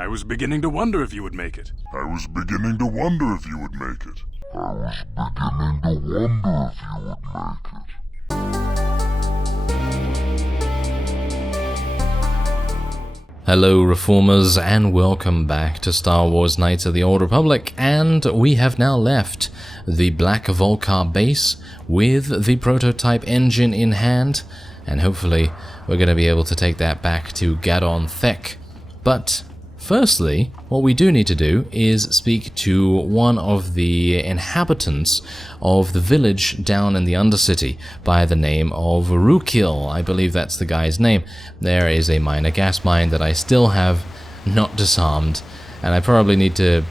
I was beginning to wonder if you would make it. Hello Reformers, and welcome back to Star Wars Knights of the Old Republic, and we have now left the Black Volcar base with the prototype engine in hand, and hopefully we're going to be able to take that back to Gadon Thek. But firstly, what we do need to do is speak to one of the inhabitants of the village down in the Undercity by the name of Rukil. I believe that's the guy's name. There is a minor gas mine that I still have not disarmed, and I probably need to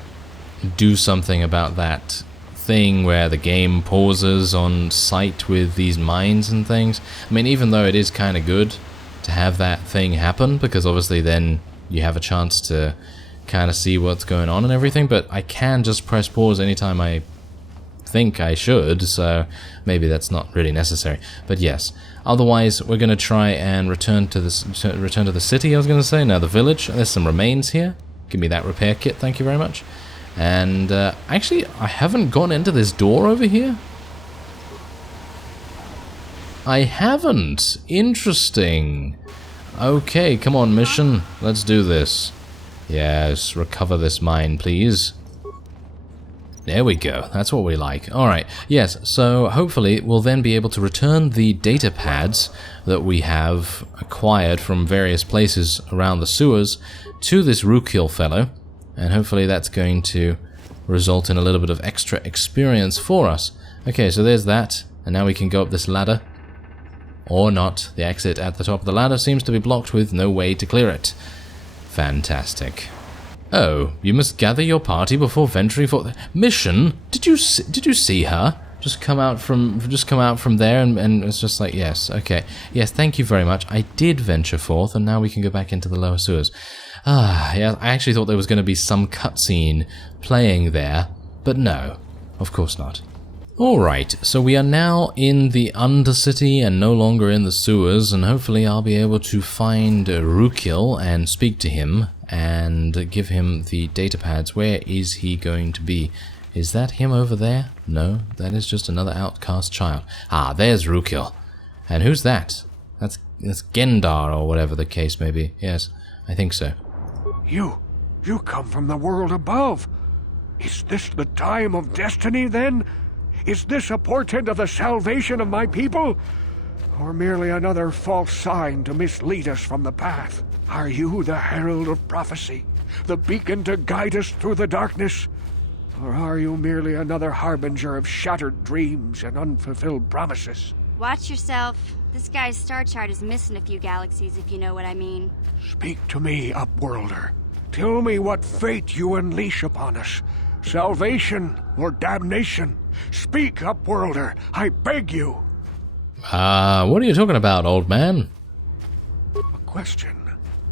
do something about that thing where the game pauses on sight with these mines and things. I mean, even though it is kind of good to have that thing happen, because obviously then you have a chance to kind of see what's going on and everything, but I can just press pause anytime I think I should, so maybe that's not really necessary. But yes, otherwise we're going to try and return to the city, I was going to say. Now the village, there's some remains here. Give me that repair kit, thank you very much. And actually, I haven't gone into this door over here. I haven't. Interesting. Okay, come on, mission. Let's do this. Yes, recover this mine, please. There we go. That's what we like. Alright, yes, so hopefully we'll then be able to return the data pads that we have acquired from various places around the sewers to this Rukil fellow, and hopefully that's going to result in a little bit of extra experience for us. Okay, so there's that, and now we can go up this ladder. Or not. The exit at the top of the ladder seems to be blocked with no way to clear it. Fantastic. Oh, you must gather your party before venturing for the mission. Did you see her? Just come out from there, and it's just like, yes, okay, yes, thank you very much. I did venture forth, and now we can go back into the lower sewers. Ah, yeah, I actually thought there was going to be some cutscene playing there, but no, of course not. Alright, so we are now in the Undercity and no longer in the sewers, and hopefully I'll be able to find Rukil and speak to him and give him the data pads. Where is he going to be? Is that him over there? No, that is just another outcast child. Ah, there's Rukil. And who's that? That's Gendar, or whatever the case may be. Yes, I think so. You come from the world above. Is this the time of destiny, then? Is this a portent of the salvation of my people? Or merely another false sign to mislead us from the path? Are you the herald of prophecy, the beacon to guide us through the darkness? Or are you merely another harbinger of shattered dreams and unfulfilled promises? Watch yourself. This guy's star chart is missing a few galaxies, if you know what I mean. Speak to me, Upworlder. Tell me what fate you unleash upon us. Salvation or damnation? Speak, Upworlder, I beg you. What are you talking about, old man? A question.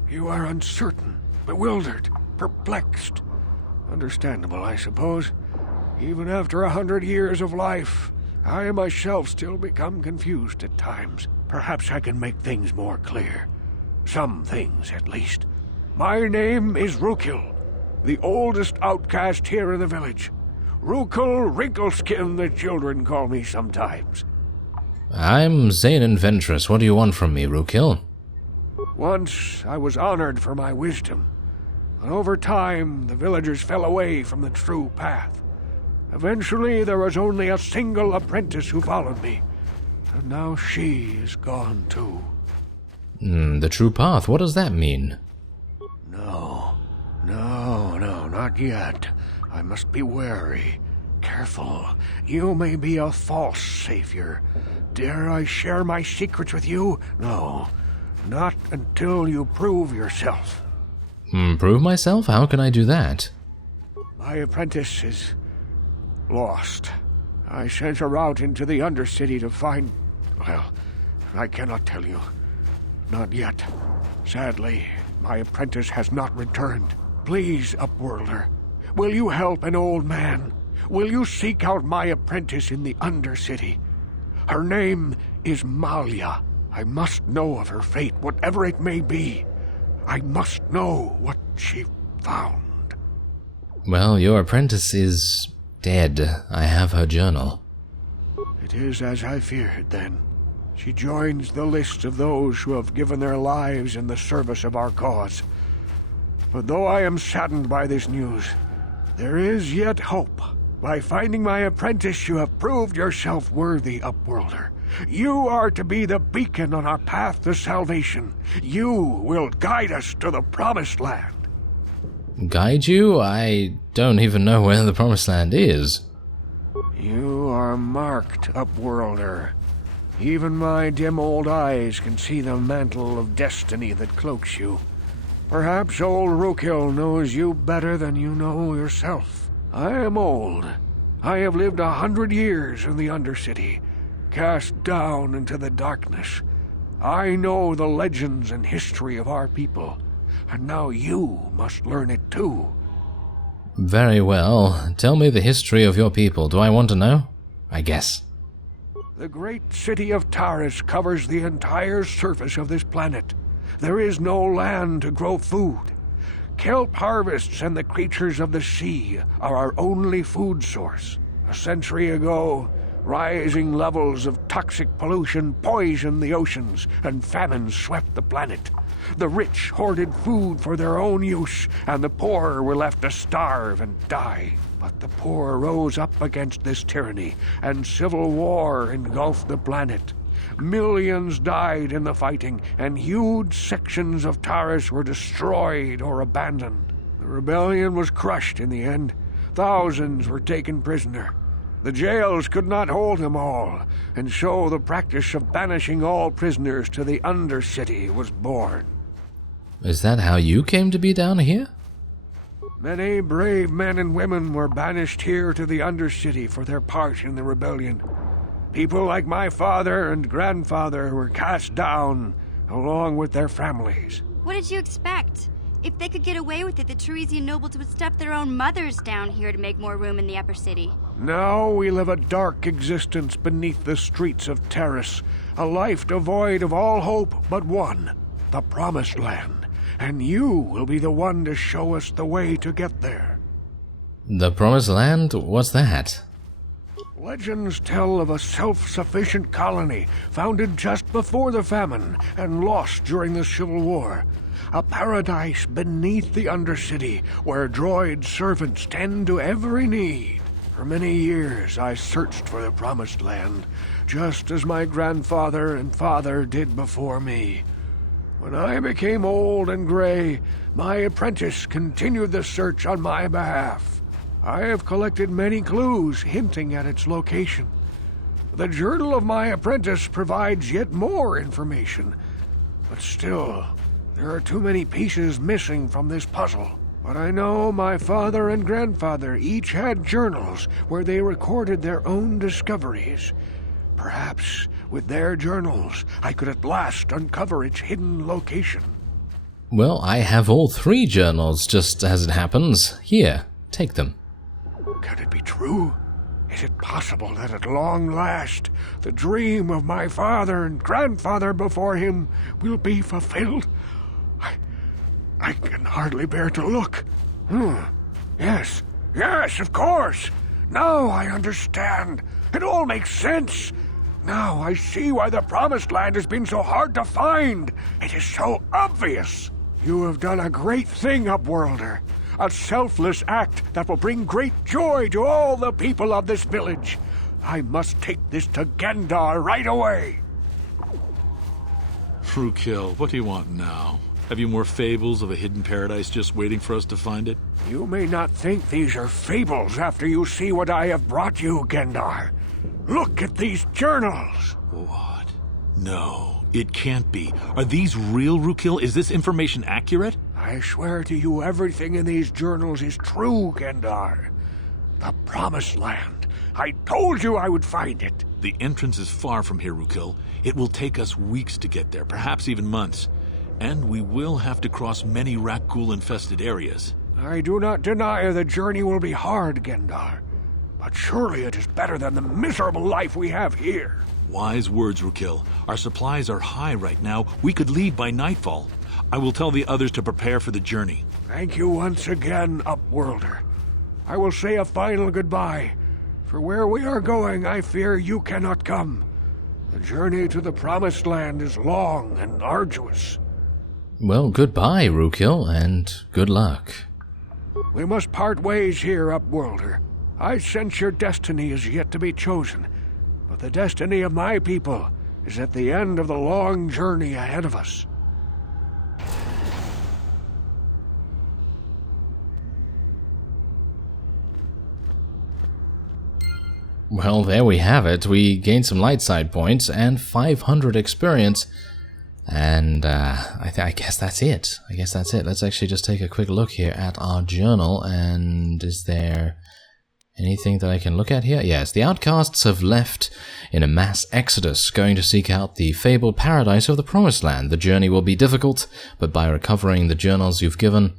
You are uncertain, bewildered, perplexed. Understandable, I suppose. Even after 100 years of life, I myself still become confused at times. Perhaps I can make things more clear. Some things, at least. My name is Rukil, the oldest outcast here in the village. Rukil Wrinkleskin, the children call me sometimes. I'm Xenon Ventress. What do you want from me, Rukil? Once I was honored for my wisdom, and over time the villagers fell away from the true path. Eventually there was only a single apprentice who followed me, and now she is gone too. The true path, what does that mean? No, not yet. I must be wary, careful. You may be a false savior. Dare I share my secrets with you? No, not until you prove yourself. Prove myself? How can I do that? My apprentice is lost. I sent her out into the Undercity to find... Well, I cannot tell you. Not yet. Sadly, my apprentice has not returned. Please, Upworlder, will you help an old man? Will you seek out my apprentice in the Undercity? Her name is Malia. I must know of her fate, whatever it may be. I must know what she found. Well, your apprentice is dead. I have her journal. It is as I feared, then. She joins the list of those who have given their lives in the service of our cause. But though I am saddened by this news, there is yet hope. By finding my apprentice, you have proved yourself worthy, Upworlder. You are to be the beacon on our path to salvation. You will guide us to the Promised Land. Guide you? I don't even know where the Promised Land is. You are marked, Upworlder. Even my dim old eyes can see the mantle of destiny that cloaks you. Perhaps old Rookhill knows you better than you know yourself. I am old. I have lived 100 years in the Undercity, cast down into the darkness. I know the legends and history of our people, and now you must learn it too. Very well. Tell me the history of your people. Do I want to know? I guess. The great city of Taris covers the entire surface of this planet. There is no land to grow food. Kelp harvests and the creatures of the sea are our only food source. A century ago, rising levels of toxic pollution poisoned the oceans, and famine swept the planet. The rich hoarded food for their own use, and the poor were left to starve and die. But the poor rose up against this tyranny, and civil war engulfed the planet. Millions died in the fighting, and huge sections of Taris were destroyed or abandoned. The rebellion was crushed in the end. Thousands were taken prisoner. The jails could not hold them all, and so the practice of banishing all prisoners to the Undercity was born. Is that how you came to be down here? Many brave men and women were banished here to the Undercity for their part in the rebellion. People like my father and grandfather were cast down, along with their families. What did you expect? If they could get away with it, the Teresian nobles would step their own mothers down here to make more room in the Upper City. Now we live a dark existence beneath the streets of Taris, a life devoid of all hope but one, the Promised Land. And you will be the one to show us the way to get there. The Promised Land? What's that? Legends tell of a self-sufficient colony founded just before the famine and lost during the Civil War. A paradise beneath the Undercity where droid servants tend to every need. For many years I searched for the Promised Land, just as my grandfather and father did before me. When I became old and gray, my apprentice continued the search on my behalf. I have collected many clues hinting at its location. The journal of my apprentice provides yet more information, but still, there are too many pieces missing from this puzzle. But I know my father and grandfather each had journals where they recorded their own discoveries. Perhaps, with their journals, I could at last uncover its hidden location. Well, I have all 3 journals, just as it happens. Here, take them. Can it be true? Is it possible that at long last, the dream of my father and grandfather before him will be fulfilled? I can hardly bear to look. Yes, of course. Now I understand. It all makes sense. Now I see why the Promised Land has been so hard to find. It is so obvious. You have done a great thing, Upworlder. A selfless act that will bring great joy to all the people of this village. I must take this to Gendar right away. Rookhill, what do you want now? Have you more fables of a hidden paradise just waiting for us to find it? You may not think these are fables after you see what I have brought you, Gendar. Look at these journals. What? No, it can't be. Are these real, Rookhill? Is this information accurate? I swear to you everything in these journals is true, Gendar. The Promised Land. I told you I would find it. The entrance is far from here, Rookhill. It will take us weeks to get there, perhaps even months. And we will have to cross many Rakghoul-infested areas. I do not deny the journey will be hard, Gendar. But surely it is better than the miserable life we have here. Wise words, Rukil. Our supplies are high right now. We could leave by nightfall. I will tell the others to prepare for the journey. Thank you once again, Upworlder. I will say a final goodbye. For where we are going, I fear you cannot come. The journey to the Promised Land is long and arduous. Well, goodbye, Rukil, and good luck. We must part ways here, Upworlder. I sense your destiny is yet to be chosen, but the destiny of my people is at the end of the long journey ahead of us. Well, there we have it. We gained some light side points and 500 experience. And I guess that's it. Let's actually just take a quick look here at our journal. And is there anything that I can look at here? Yes, the outcasts have left in a mass exodus, going to seek out the fabled paradise of the Promised Land. The journey will be difficult, but by recovering the journals you've given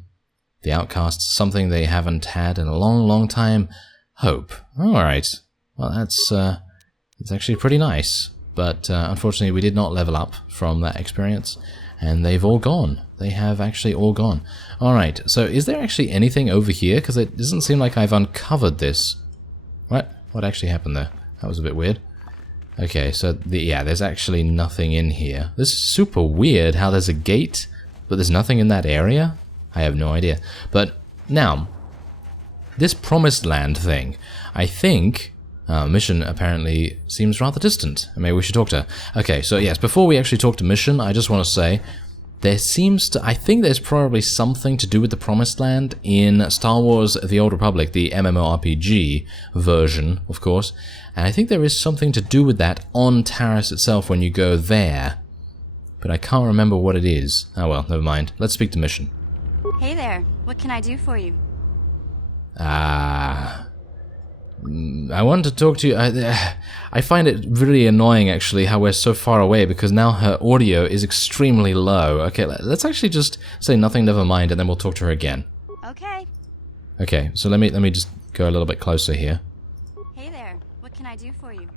the outcasts something they haven't had in a long, long time, hope. Alright. Well, that's actually pretty nice, but unfortunately we did not level up from that experience, and they've all gone. They have actually all gone. Alright, so is there actually anything over here? Because it doesn't seem like I've uncovered this. What actually happened there? That was a bit weird. Okay, so yeah, there's actually nothing in here. This is super weird how there's a gate, but there's nothing in that area? I have no idea. But now, this Promised Land thing, I think... Mission apparently seems rather distant. Maybe we should talk to her. Okay, so yes, before we actually talk to Mission, I just want to say I think there's probably something to do with the Promised Land in Star Wars The Old Republic, the MMORPG version, of course. And I think there is something to do with that on Taris itself when you go there. But I can't remember what it is. Oh well, never mind. Let's speak to Mission. Hey there, what can I do for you? I want to talk to you. I find it really annoying, actually, how we're so far away, because now her audio is extremely low. Okay, let's actually just say nothing, never mind, and then we'll talk to her again. Okay. Okay, so let me just go a little bit closer here. Hey there, what can I do for you?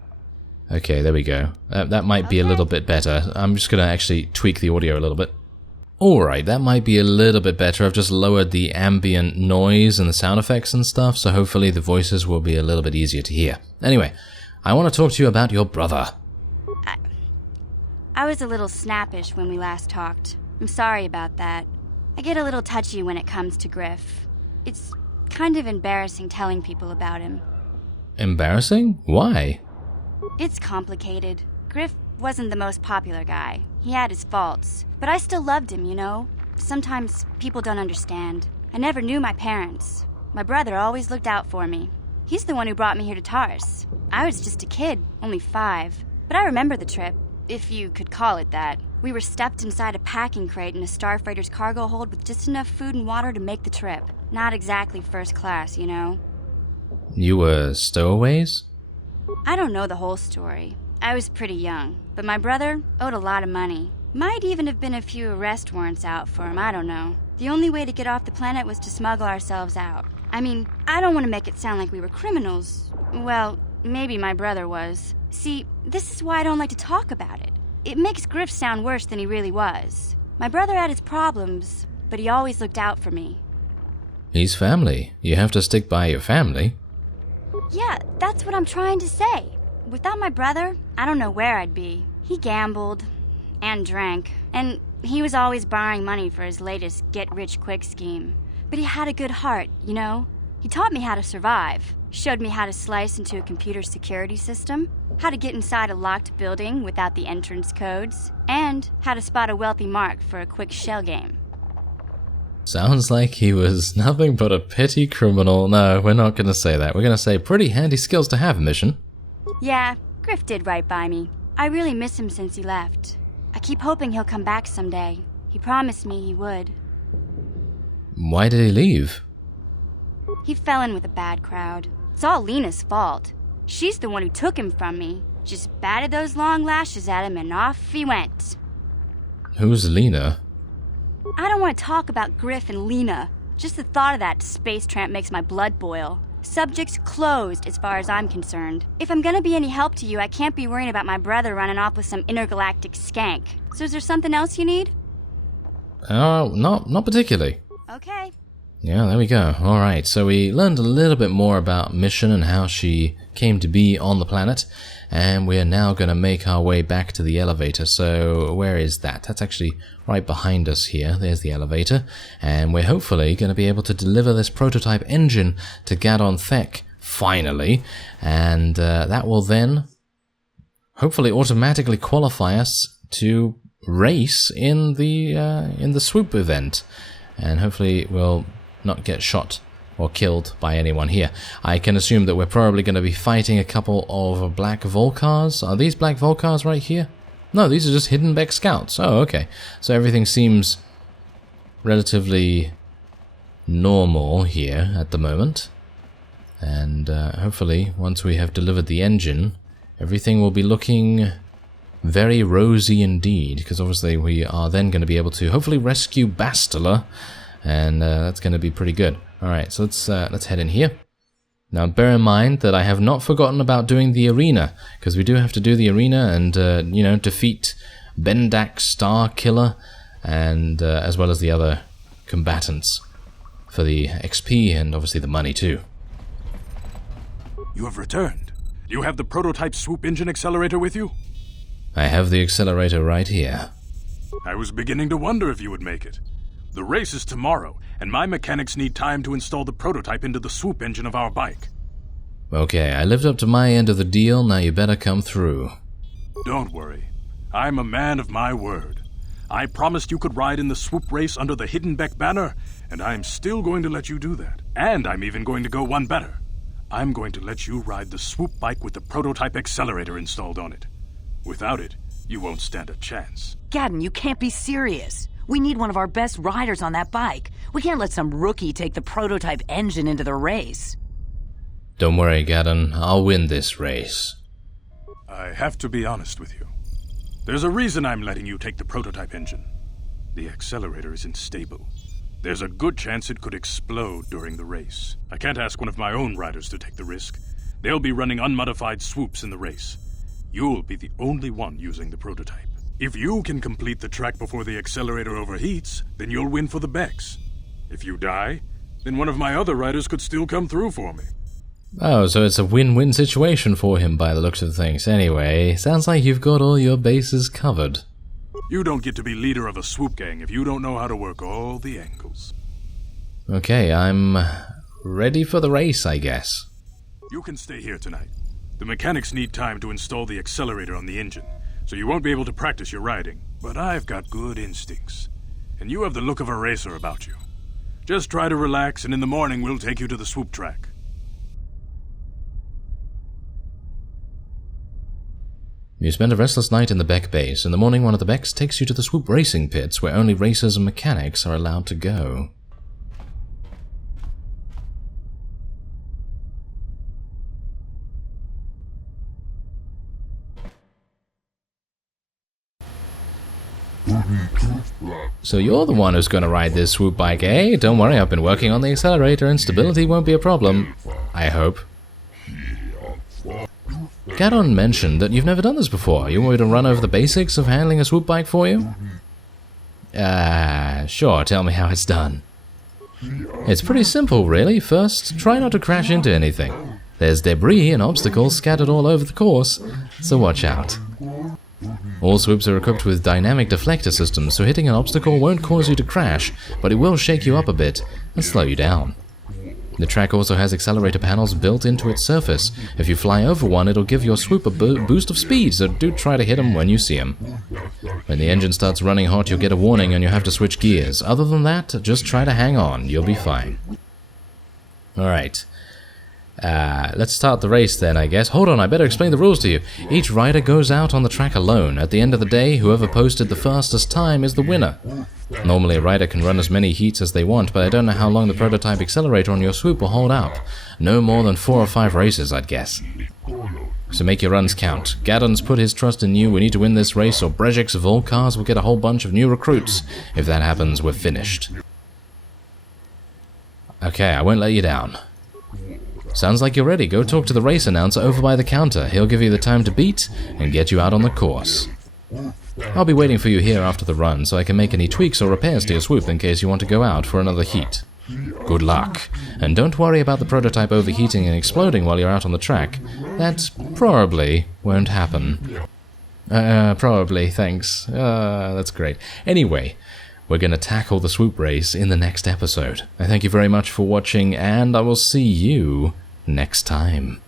Okay, there we go. That might be a little bit better. I'm just going to actually tweak the audio a little bit. Alright, that might be a little bit better. I've just lowered the ambient noise and the sound effects and stuff, so hopefully the voices will be a little bit easier to hear. Anyway, I want to talk to you about your brother. I was a little snappish when we last talked. I'm sorry about that. I get a little touchy when it comes to Griff. It's kind of embarrassing telling people about him. Embarrassing? Why? It's complicated. Griff wasn't the most popular guy. He had his faults. But I still loved him, you know? Sometimes people don't understand. I never knew my parents. My brother always looked out for me. He's the one who brought me here to Taris. I was just a kid, only 5. But I remember the trip, if you could call it that. We were stuffed inside a packing crate in a starfreighter's cargo hold with just enough food and water to make the trip. Not exactly first class, you know? You were stowaways? I don't know the whole story. I was pretty young, but my brother owed a lot of money. Might even have been a few arrest warrants out for him, I don't know. The only way to get off the planet was to smuggle ourselves out. I mean, I don't want to make it sound like we were criminals. Well, maybe my brother was. See, this is why I don't like to talk about it. It makes Griff sound worse than he really was. My brother had his problems, but he always looked out for me. He's family. You have to stick by your family. Yeah, that's what I'm trying to say. Without my brother, I don't know where I'd be. He gambled and drank, and he was always borrowing money for his latest get-rich-quick scheme. But he had a good heart, you know? He taught me how to survive, showed me how to slice into a computer security system, how to get inside a locked building without the entrance codes, and how to spot a wealthy mark for a quick shell game. Sounds like he was nothing but a petty criminal. No, we're not going to say that. We're going to say pretty handy skills to have, Mission. Yeah, Griff did right by me. I really miss him since he left. I keep hoping he'll come back someday. He promised me he would. Why did he leave? He fell in with a bad crowd. It's all Lena's fault. She's the one who took him from me. Just batted those long lashes at him and off he went. Who's Lena? I don't want to talk about Griff and Lena. Just the thought of that space tramp makes my blood boil. Subject closed as far as I'm concerned. If I'm gonna be any help to you, I can't be worrying about my brother running off with some intergalactic skank. So is there something else you need? Not particularly. Okay. Yeah, there we go. Alright, so we learned a little bit more about Mission and how she came to be on the planet, and we're now going to make our way back to the elevator. So, where is that? That's actually right behind us here. There's the elevator, and we're hopefully going to be able to deliver this prototype engine to Gadon Thek, finally, and that will then hopefully automatically qualify us to race in the swoop event, and hopefully we'll not get shot or killed by anyone here. I can assume that we're probably going to be fighting a couple of black Volcars. Are these black Volcars right here? No, these are just Hidden Bek scouts. Oh, okay. So everything seems relatively normal here at the moment. And hopefully, once we have delivered the engine, everything will be looking very rosy indeed. Because obviously we are then going to be able to hopefully rescue Bastila. And that's going to be pretty good. Alright, so let's head in here. Now bear in mind that I have not forgotten about doing the arena, because we do have to do the arena and, you know, defeat Bendak Star Killer, and as well as the other combatants for the XP and obviously the money too. You have returned. Do you have the prototype swoop engine accelerator with you? I have the accelerator right here. I was beginning to wonder if you would make it. The race is tomorrow, and my mechanics need time to install the prototype into the swoop engine of our bike. Okay, I lived up to my end of the deal, now you better come through. Don't worry. I'm a man of my word. I promised you could ride in the swoop race under the Hidden Bek banner, and I'm still going to let you do that. And I'm even going to go one better. I'm going to let you ride the swoop bike with the prototype accelerator installed on it. Without it, you won't stand a chance. Gadon, you can't be serious. We need one of our best riders on that bike. We can't let some rookie take the prototype engine into the race. Don't worry, Gadon. I'll win this race. I have to be honest with you. There's a reason I'm letting you take the prototype engine. The accelerator isn't stable. There's a good chance it could explode during the race. I can't ask one of my own riders to take the risk. They'll be running unmodified swoops in the race. You'll be the only one using the prototype. If you can complete the track before the accelerator overheats, then you'll win for the Beks. If you die, then one of my other riders could still come through for me. Oh, so it's a win-win situation for him by the looks of things. Anyway, sounds like you've got all your bases covered. You don't get to be leader of a swoop gang if you don't know how to work all the angles. Okay, I'm ready for the race, I guess. You can stay here tonight. The mechanics need time to install the accelerator on the engine, so you won't be able to practice your riding. But I've got good instincts, and you have the look of a racer about you. Just try to relax, and in the morning we'll take you to the swoop track. You spend a restless night in the Beck base. In the morning, one of the Becks takes you to the swoop racing pits, where only racers and mechanics are allowed to go. So you're the one who's going to ride this swoop bike, eh? Don't worry, I've been working on the accelerator and stability won't be a problem. I hope. Gadon mentioned that you've never done this before. You want me to run over the basics of handling a swoop bike for you? Sure, tell me how it's done. It's pretty simple, really. First, try not to crash into anything. There's debris and obstacles scattered all over the course, so watch out. All swoops are equipped with dynamic deflector systems, so hitting an obstacle won't cause you to crash, but it will shake you up a bit and slow you down. The track also has accelerator panels built into its surface. If you fly over one, it'll give your swoop a boost of speed, so do try to hit them when you see them. When the engine starts running hot, you'll get a warning and you'll have to switch gears. Other than that, just try to hang on. You'll be fine. Alright. Let's start the race then, I guess. Hold on, I better explain the rules to you. Each rider goes out on the track alone. At the end of the day, whoever posted the fastest time is the winner. Normally a rider can run as many heats as they want, but I don't know how long the prototype accelerator on your swoop will hold up. No more than 4 or 5 races, I'd guess. So make your runs count. Gadon's put his trust in you. We need to win this race, or Brejik's Volcars will get a whole bunch of new recruits. If that happens, we're finished. Okay, I won't let you down. Sounds like you're ready. Go talk to the race announcer over by the counter. He'll give you the time to beat and get you out on the course. I'll be waiting for you here after the run so I can make any tweaks or repairs to your swoop in case you want to go out for another heat. Good luck, and don't worry about the prototype overheating and exploding while you're out on the track. That probably won't happen. Probably, thanks. That's great. Anyway, we're going to tackle the swoop race in the next episode. I thank you very much for watching, and I will see you next time.